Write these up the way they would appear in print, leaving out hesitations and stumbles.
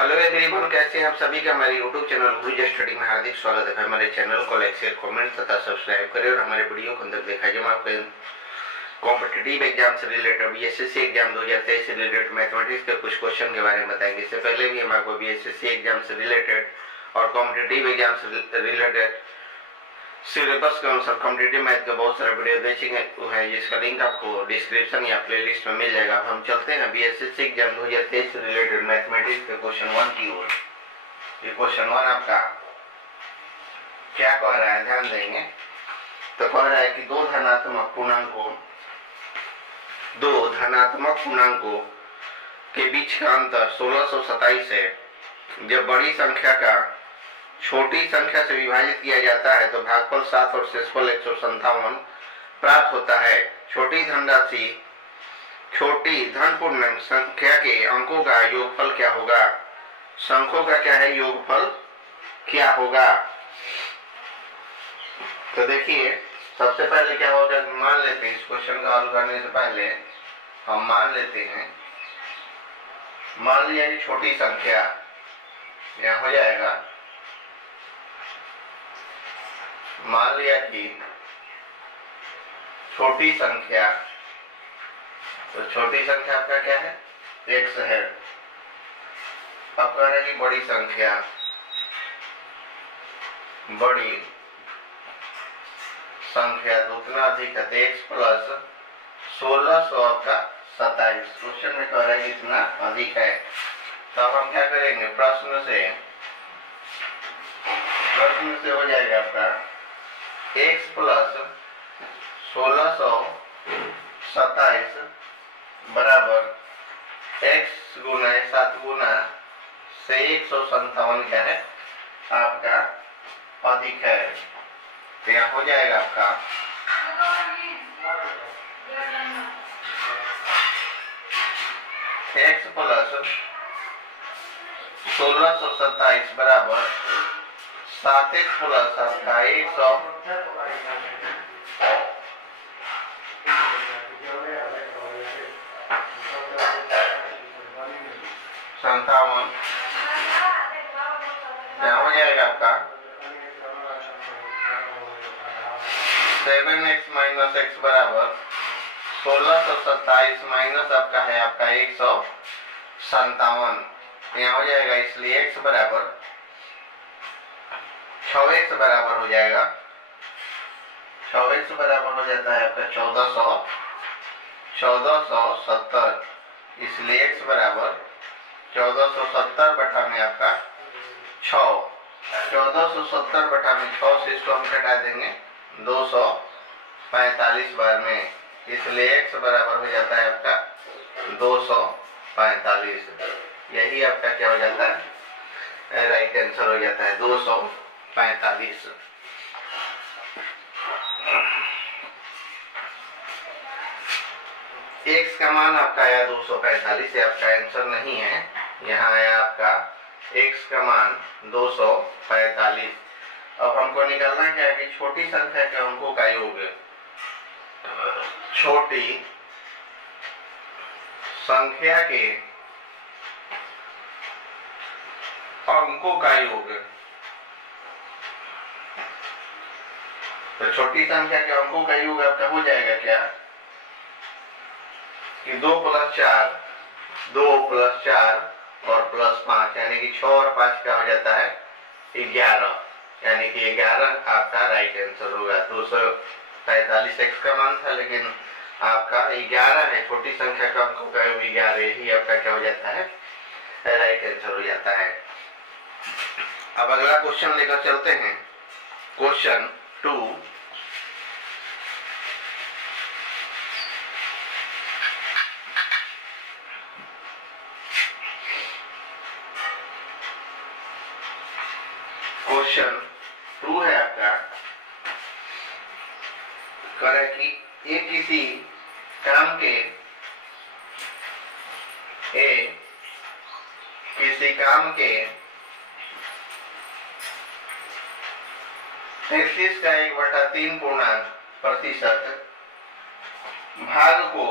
Hello everyone, कैसे हैं आप सभी का हमारे यूट्यूब चैनल गुरुजी स्टडी में हार्दिक स्वागत है। हमारे चैनल को लाइक शेयर कमेंट तथा सब्सक्राइब करें और हमारे वीडियो को अंदर देखा जाए। आपके कॉम्पिटिटिव एग्जाम से रिलेटेड बीएसएससी एग्जाम 2023 से रिलेटेड मैथमेटिक्स के कुछ क्वेश्चन के बारे में बताएंगे। इससे पहले भी हम आपको बीएसएससी एग्जाम से रिलेटेड और कॉम्पिटिटिव एग्जाम से रिलेटेड सिलेबस के अनुसार कॉम्पिटिटिव मैथ का बहुत सारा वीडियो देखेंगे है, जिसका लिंक आपको डिस्क्रिप्शन या प्लेलिस्ट में मिल जाएगा। अब हम चलते हैं बीएसएससी एग्जाम 2023 से रिलेटेड मैथमेटिक्स के क्वेश्चन 1 की ओर। ये क्वेश्चन 1 आपका क्या कह रहा है, ध्यान देंगे तो कह रहा है कि दो धनात्मक पूर्णांकों के बीच का अंतर 1627 है। जब बड़ी संख्या का छोटी संख्या से विभाजित किया जाता है तो भागफल 7 और शेषफल 157 प्राप्त होता है। छोटी धन पूर्ण संख्या के अंकों का योगफल क्या होगा? संख्यों का क्या है, योगफल क्या होगा? तो देखिए, सबसे पहले क्या होगा, मान लेते हैं इस क्वेश्चन का हल करने से पहले हम मान लेते हैं, मान लिया कि छोटी संख्या यह हो जाएगा, मान लिया कि छोटी संख्या, तो छोटी संख्या आपका क्या है, x है। अब कह रहे हैं कि बड़ी संख्या तो उतना अधिक है, तो x प्लस 1600 आपका 27। क्वेश्चन में कह रहा है इतना अधिक है। तो अब हम क्या करेंगे, प्रश्न से हो जाएगा आपका x प्लस 1627 बराबर x गुना 7 गुना से 157 क्या है आपका अधिक है। तो यहाँ हो जाएगा आपका x प्लस 1627 बराबर 7x प्लस आपका 157 यहाँ हो जाएगा आपका 7x माइनस x बराबर 1627 माइनस आपका है आपका 157 यहाँ हो जाएगा, इसलिए x बराबर 6x बराबर हो जाएगा, 6x बराबर हो जाता है आपका 1470, इसलिए x बराबर 1470 बटा में आपका 6, 1470 बटा में 6 से इसको हम घटा देंगे 245 बार में, इसलिए x बराबर हो जाता है आपका 245। यही आपका क्या हो जाता है, राइट आंसर हो जाता है 245। x का मान आपका आया 245, ये आपका आंसर नहीं है, यहाँ आया आपका x का मान 245। अब हमको निकालना क्या है कि छोटी संख्या के अंकों का योग, छोटी संख्या के अंकों का योग, तो छोटी संख्या के अंकों का योग आपका हो जाएगा क्या कि 2 प्लस 4 और प्लस 5, यानी कि 6 और 5 का हो जाता है 11, यानी कि 11 आपका राइट आंसर होगा। 245 x का मान था, लेकिन आपका 11 है, छोटी संख्या का अंकों का योग 11, यही आपका क्या हो जाता है, राइट आंसर हो जाता है। अब अगला क्वेश्चन लेकर चलते हैं, क्वेश्चन 2। क्वेश्चन 2 है आपका, करे कि ये किसी काम के 33 का 1/3 पूर्णांक प्रतिशत भाग को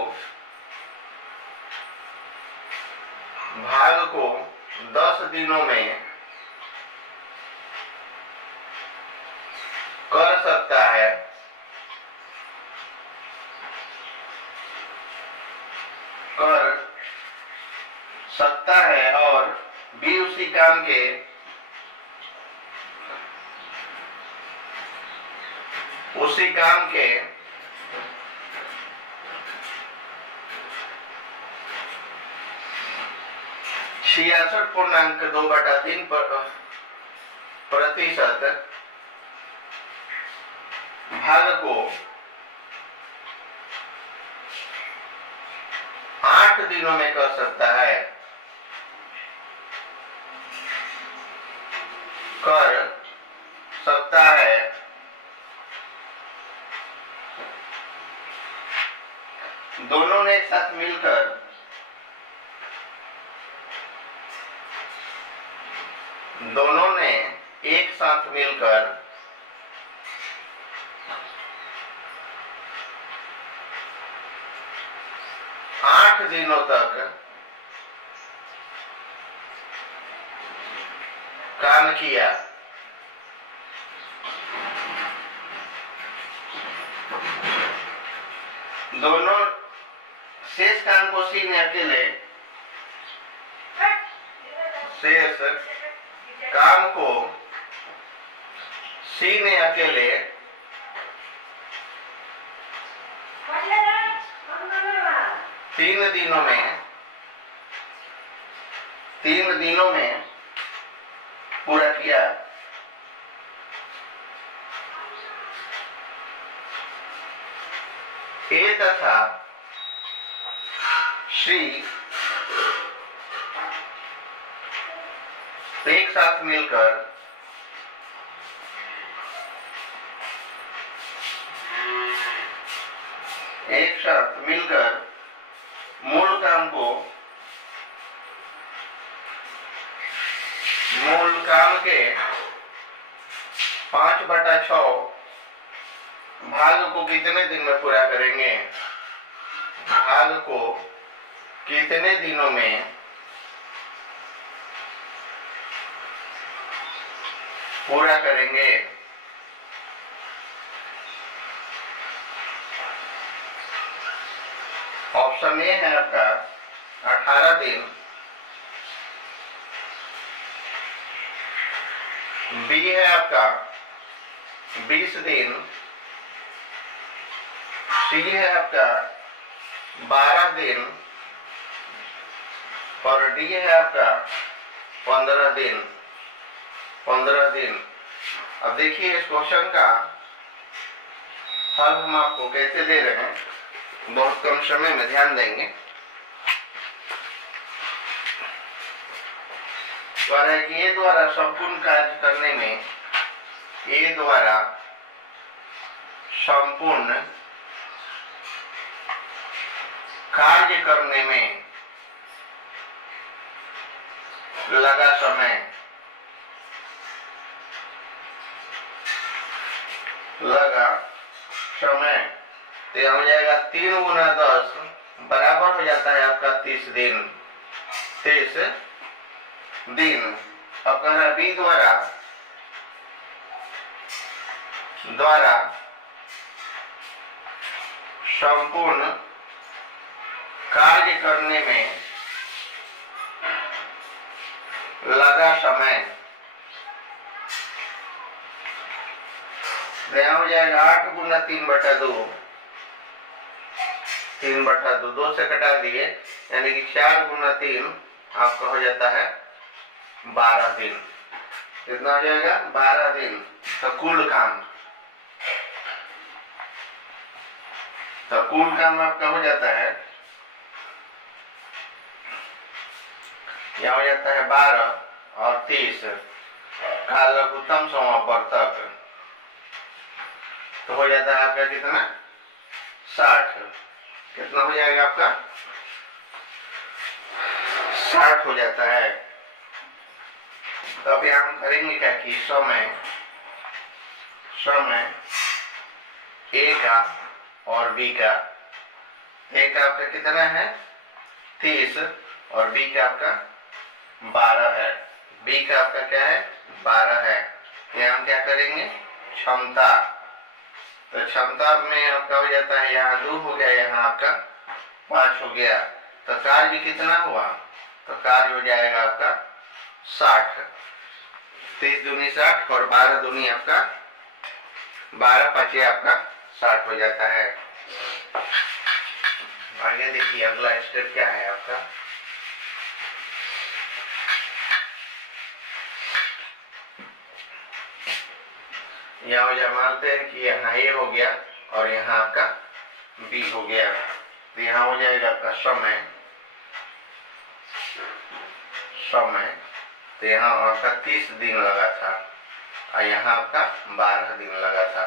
10 दिनों में कर सकता है, और बी उसी काम के 66.2/3% भाग को 8 दिनों में कर सकता है, दोनों ने एक साथ मिलकर दोनों ने एक साथ मिलकर 8 दिनों तक काम किया। दोनों शेष काम को सी ने अकेले शेष काम को सी ने अकेले 3 दिनों में पूरा किया। ए तथा श्री एक साथ मिलकर मूल काम के 5/6 भाग को कितने दिन में पूरा करेंगे? भाग को कितने दिनों में पूरा करेंगे? ऑप्शन ए है आपका 18 दिन, बी है आपका 20 दिन, सी है आपका 12 दिन और डी है आपका 15 दिन। अब देखिए इस क्वेश्चन का हल हम आपको कैसे दे रहे हैं, बहुत कम समय में ध्यान देंगे। ए द्वारा संपूर्ण कार्य करने में, ए द्वारा संपूर्ण कार्य करने में लगा समय, तो हो जाएगा 3 गुना 10 बराबर हो जाता है आपका 30 दिन। अब कह रहा है बी द्वारा संपूर्ण कार्य करने में लगा समय, हो जाएगा 8 गुना 3/2, 2 से कटा दिए, यानी कि 4 गुना 3 आपका हो जाता है 12 दिन। कितना हो जाएगा? 12 दिन। तो कुल काम आपका हो जाता है, यह हो जाता है 12 और 30 का लघुत्तम समापवर्तक, तो हो जाता है आपका कितना? 60। कितना हो जाएगा आपका? 60 हो जाता है। तो अभी हम करेंगे क्या कि समय ए का और बी का, ए का आपका कितना है 30 और बी का आपका 12 है। बी का आपका क्या है 12 है। यहाँ हम क्या करेंगे क्षमता, तो क्षमता में आपका हो जाता है यहाँ 2 हो गया, यहाँ आपका 5 हो गया। तो कार्य कितना हुआ, तो कार्य हो जाएगा आपका 60। 30 दूनी 60 और 12 दूनी आपका 12 5 आपका 60 हो जाता है। आगे देखिए अगला स्टेप क्या है आपका, यहाँ मानते हैं कि यहाँ ए हो गया और यहाँ आपका बी हो गया। तो यहाँ हो जाएगा आपका समय, तो यहाँ आपका 30 दिन लगा था और यहाँ आपका 12 दिन लगा था।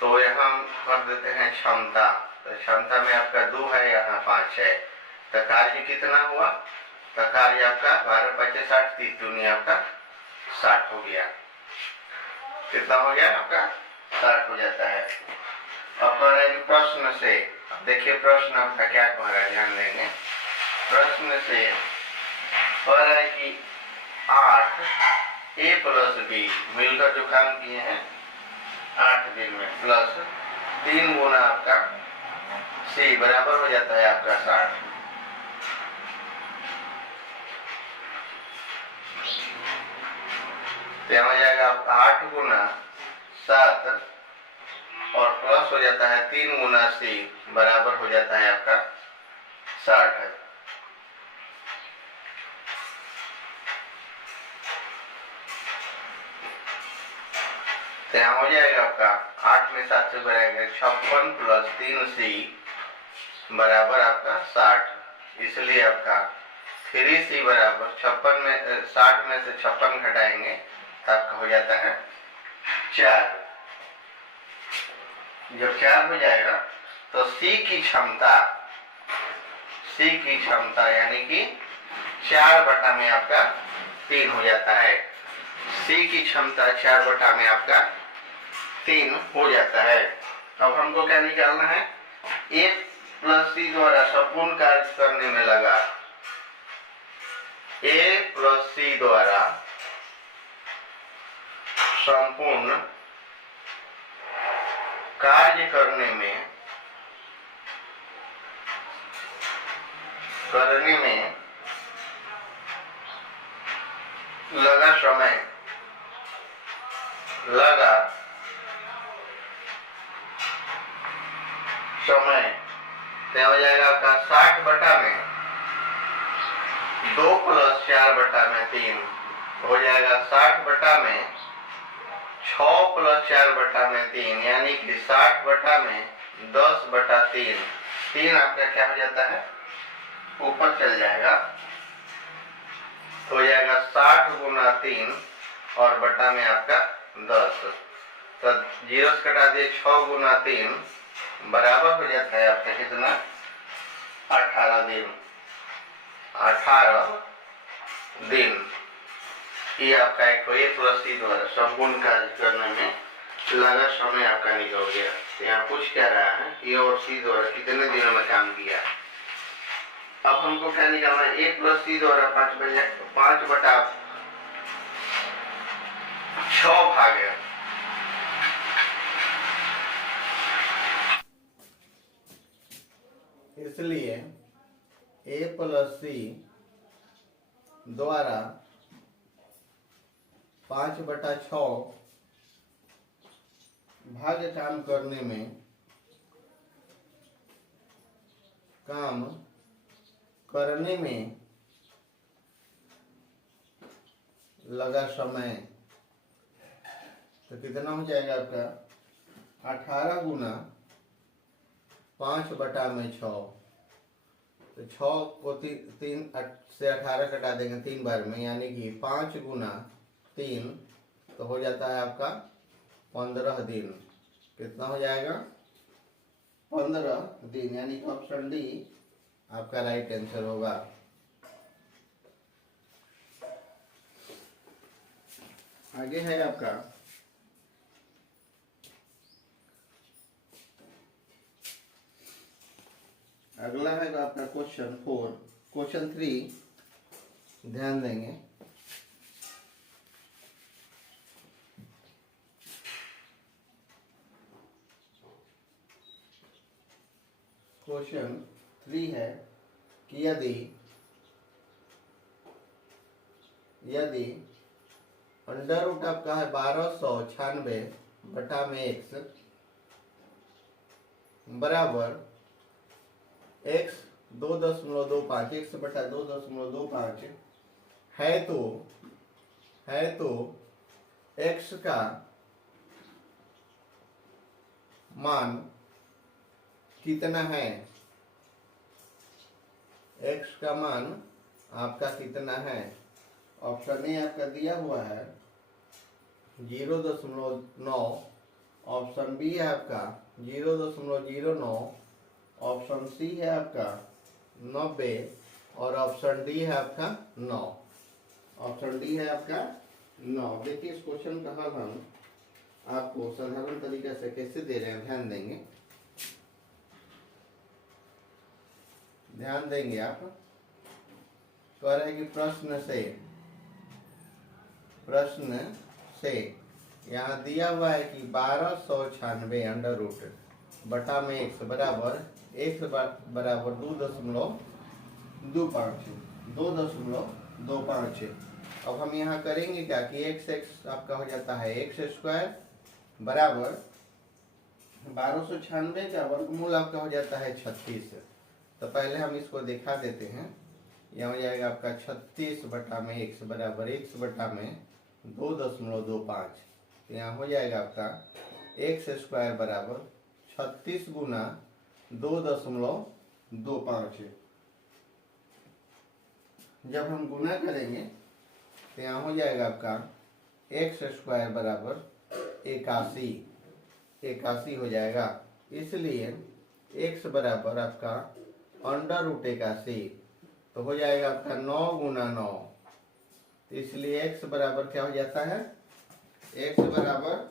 तो यहाँ हम कर देते हैं क्षमता, तो क्षमता में आपका 2 है, यहाँ 5 है। तो कार्य कितना हुआ, तो कार्य आपका 12 5 60, 30 दूनी आपका 60 हो गया। कितना हो गया आपका 60 हो जाता है। अब प्रश्न से देखिए, प्रश्न आपका क्या कह रहा है, ध्यान देंगे। प्रश्न से कह रहा है कि 8 ए प्लस बी मिलकर जो काम किए हैं 8 दिन में, प्लस 3 गुना आपका सी बराबर हो जाता है आपका 60। तो यहाँ जाएगा आपका 8 गुना 7 और प्लस हो जाता है 3 गुना सी बराबर हो जाता है आपका 60। तो यहाँ हो जाएगा आपका 8 में 7 से बढ़ाएंगे 56 प्लस 3 सी बराबर आपका 60। इसलिए आपका 3 सी बराबर 56 में 60 में से 56 घटाएंगे तो आपका हो जाता है 4। जब 4 हो जाएगा तो सी की क्षमता यानी कि 4 बटा में आपका 3 हो जाता है। सी की क्षमता 4 बटा में आपका 3 हो जाता है। अब हमको क्या निकालना है, ए प्लस सी द्वारा संपूर्ण कार्य करने में लगा, ए प्लस सी द्वारा संपूर्ण कार्य करने में लगा समय, तो हो जाएगा आपका 60 बटा में 2 प्लस 4 बटा में 3 हो जाएगा 60 बटा में 6 प्लस 4 बटा में 3 यानी कि 60 बटा में 10 बटा 3। 3 आपका क्या हो जाता है ऊपर चल जाएगा, हो जाएगा 60 गुना 3 और बटा में आपका 10। तो 0 से कटा दिए 6 गुना 3 बराबर हो जाता है आपका कितना 18 दिन। 18 दिन ये आपका एक ए प्लस सी द्वारा संपूर्ण कार्य करने में लगा समय आपका निकल गया। तो यहाँ पूछ क्या रहा है, ए और सी द्वारा कितने दिनों में काम किया। अब हमको क्या निकालना है, ए प्लस सी द्वारा 5 बटा 6 भागे इसलिए ए प्लस सी द्वारा 5 बटा 6 भाग काम करने में लगा समय। तो कितना हो जाएगा आपका 18 गुना 5 बटा में 6। तो 6 को 3 से 18 कटा देंगे 3 बार में, यानी कि 5 गुना 3 तो हो जाता है आपका 15 दिन। कितना हो जाएगा 15 दिन, यानी कि ऑप्शन डी आपका राइट आंसर होगा। आगे है आपका अगला है आपका क्वेश्चन 4। क्वेश्चन 3, ध्यान देंगे। क्वेश्चन 3 है कि यदि अंडर रूट आपका है 1296 बटा में एक्स बराबर एक्स 2.25 एक्स बटा 2.25 है तो एक्स का मान कितना है। एक्स का मान आपका कितना है। ऑप्शन ए आपका दिया हुआ है 0.9, ऑप्शन बी है आपका 0.09, ऑप्शन सी है आपका 90 और ऑप्शन डी है आपका 9। ऑप्शन डी है आपका 9। देखिए इस क्वेश्चन का हल हम आपको साधारण तरीके से कैसे दे रहे हैं, ध्यान देंगे आप। कह रहे हैं कि प्रश्न से यहाँ दिया हुआ है कि 1296 अंडर रूट बटा में एक्स बराबर 2.25। अब हम यहाँ करेंगे क्या कि x आपका हो जाता है एक्स स्क्वायर बराबर 1296 का वर्गमूल आपका हो जाता है 36। तो पहले हम इसको दिखा देते हैं। यहाँ हो जाएगा आपका 36 बटा में एक्स बराबर एक्स बटा में 2.25। तो यहाँ हो जाएगा आपका एक्स स्क्वायर बराबर 36 गुना 2.25। जब हम गुना करेंगे तो यहाँ हो जाएगा आपका एक्स स्क्वायर बराबर 81 हो जाएगा। इसलिए x बराबर आपका अंडर रूट 81, तो हो जाएगा आपका 9 गुना 9। तो इसलिए x बराबर क्या हो जाता है, x बराबर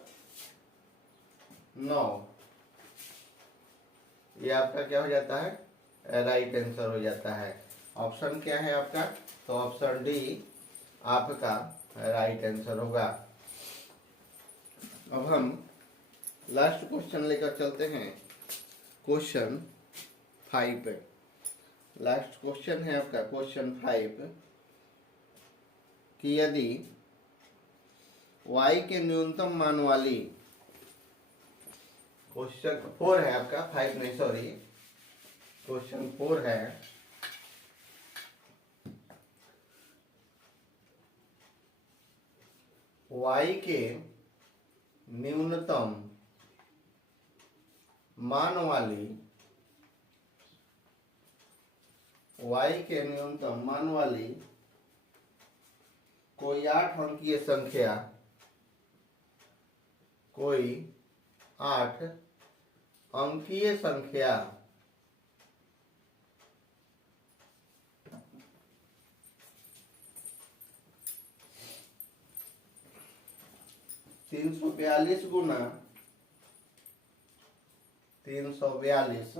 9। ये आपका क्या हो जाता है, राइट आंसर हो जाता है। ऑप्शन क्या है आपका, तो ऑप्शन डी आपका राइट आंसर होगा। अब हम लास्ट क्वेश्चन लेकर चलते हैं, क्वेश्चन 5 पे। लास्ट क्वेश्चन है आपका क्वेश्चन 5 कि यदि y के न्यूनतम मान वाली, क्वेश्चन 4 है आपका, 5 नहीं सॉरी, क्वेश्चन 4 है। y के न्यूनतम मान वाली, y के न्यूनतम मान वाली कोई 8 अंकीय संख्या, कोई 8 अंकीय संख्या (342 गुना 342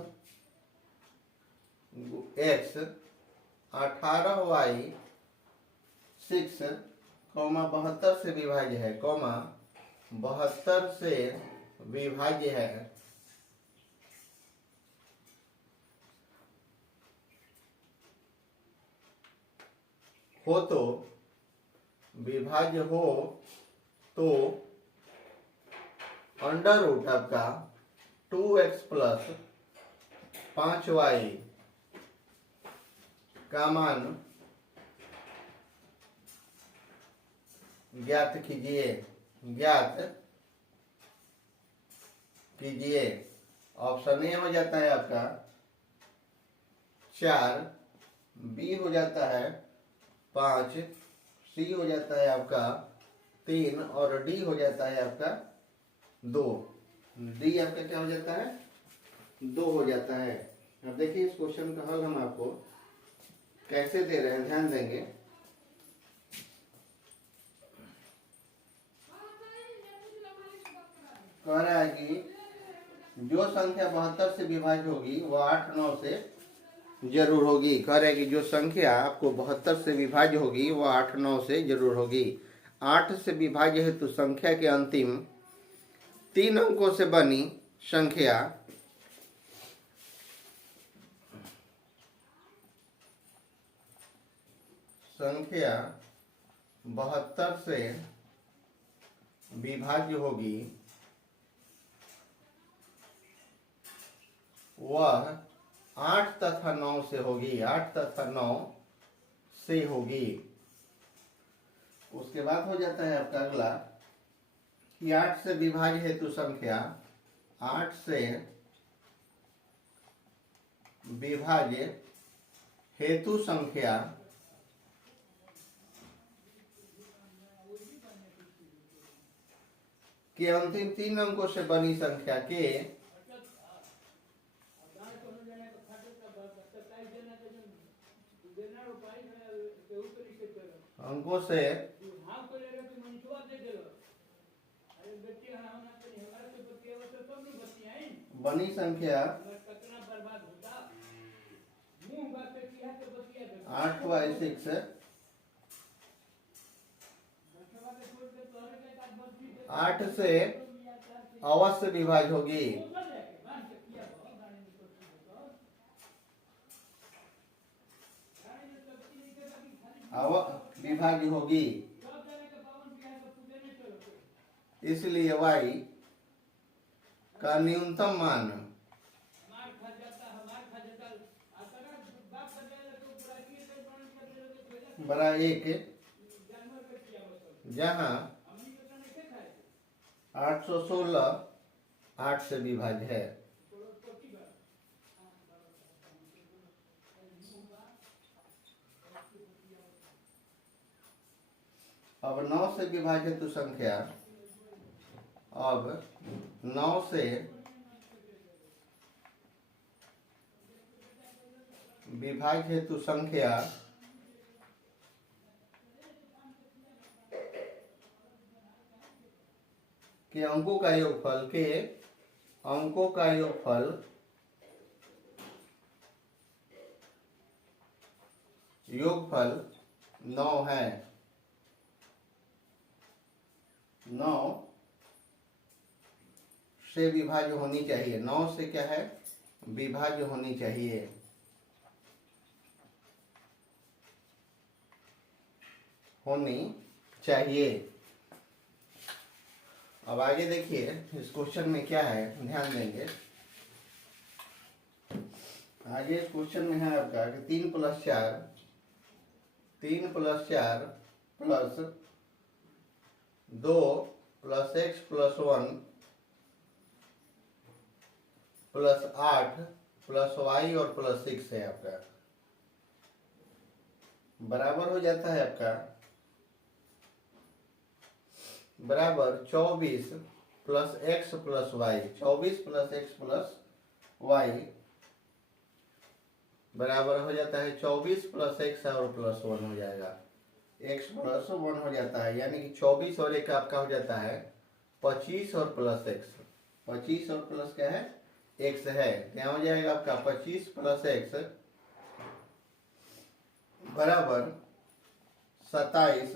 x 18y 6, 72 से विभाज्य है, 72 से विभाज्य है, हो तो विभाज्य हो तो अंडर रूट आपका 2x प्लस 5y का मान ज्ञात कीजिए। ऑप्शन ए हो जाता है आपका 4, बी हो जाता है 5, सी हो जाता है आपका 3 और डी हो जाता है आपका 2। डी आपका क्या हो जाता है, 2 हो जाता है। अब देखिए इस क्वेश्चन का हल हम आपको कैसे दे रहे हैं, ध्यान देंगे। कह रहा है कि जो संख्या 72 से विभाज्य होगी वो 8, 9 से जरूर होगी। कह रहे कि जो संख्या आपको 72 से विभाज्य होगी वह 8 9 से जरूर होगी। 8 से विभाज्य हेतु संख्या के अंतिम 3 अंकों से बनी संख्या संख्या 72 से विभाज्य होगी वह 8 तथा 9 से होगी। 8 तथा 9 से होगी। उसके बाद हो जाता है आपका अगला कि 8 से विभाज्य हेतु संख्या 8 से विभाज्य हेतु संख्या के अंतिम 3 अंकों से बनी संख्या के अंकों से बनी संख्या 8/6 8 से अवश्य विभाज्य होगी। विभाज्य होगी, इसलिए y का न्यूनतम मान बड़ा 1 जहां 816 8 से विभाज्य है। अब 9 से विभाज्य हेतु संख्या अब 9 से विभाज्य हेतु संख्या के अंकों का योगफल योगफल 9 है। 9 से विभाज्य होनी चाहिए। 9 से क्या है? विभाज्य होनी चाहिए। अब आगे देखिए इस क्वेश्चन में क्या है, ध्यान देंगे। आगे इस क्वेश्चन में है आपका कि 3 + 4 प्लस 2 + x + 1 + 8 + y और +6 है आपका, बराबर हो जाता है आपका बराबर 24 + x + y। 24 + x + y बराबर हो जाता है 24 + x और +1 हो जाएगा। x + 1 हो जाता है, यानी कि 24 और 1 आपका हो जाता है 25 और +x। 25 और प्लस क्या है? x है। क्या हो जाएगा आपका 25 + x बराबर 27।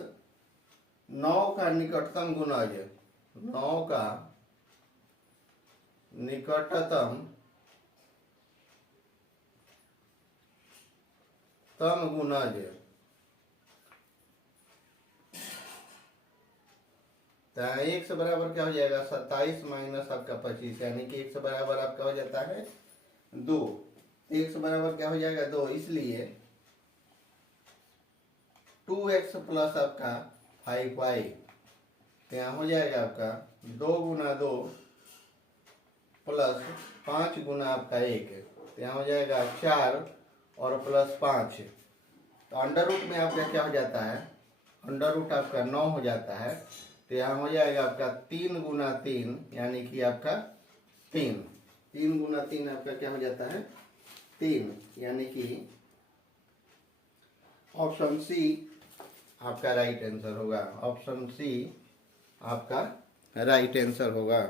9 का निकटतम गुणज, 9 का निकटतम गुणज, x बराबर क्या हो जाएगा 27 माइनस आपका 25, यानी कि x बराबर आपका हो जाता है 2। x बराबर क्या हो जाएगा 2, इसलिए 2x प्लस आपका 5y यहाँ हो जाएगा आपका 2 × 2 प्लस 5 × आपका 1, यहाँ हो जाएगा 4 और +5। तो अंडर रूट में आपका क्या हो जाता है? अंडर रूट आपका 9 हो जाता है। तो यहाँ हो जाएगा आपका 3 × 3, यानी कि आपका 3 × 3 आपका क्या हो जाता है? 3, यानी कि ऑप्शन सी आपका राइट आंसर होगा। ऑप्शन सी आपका राइट आंसर होगा।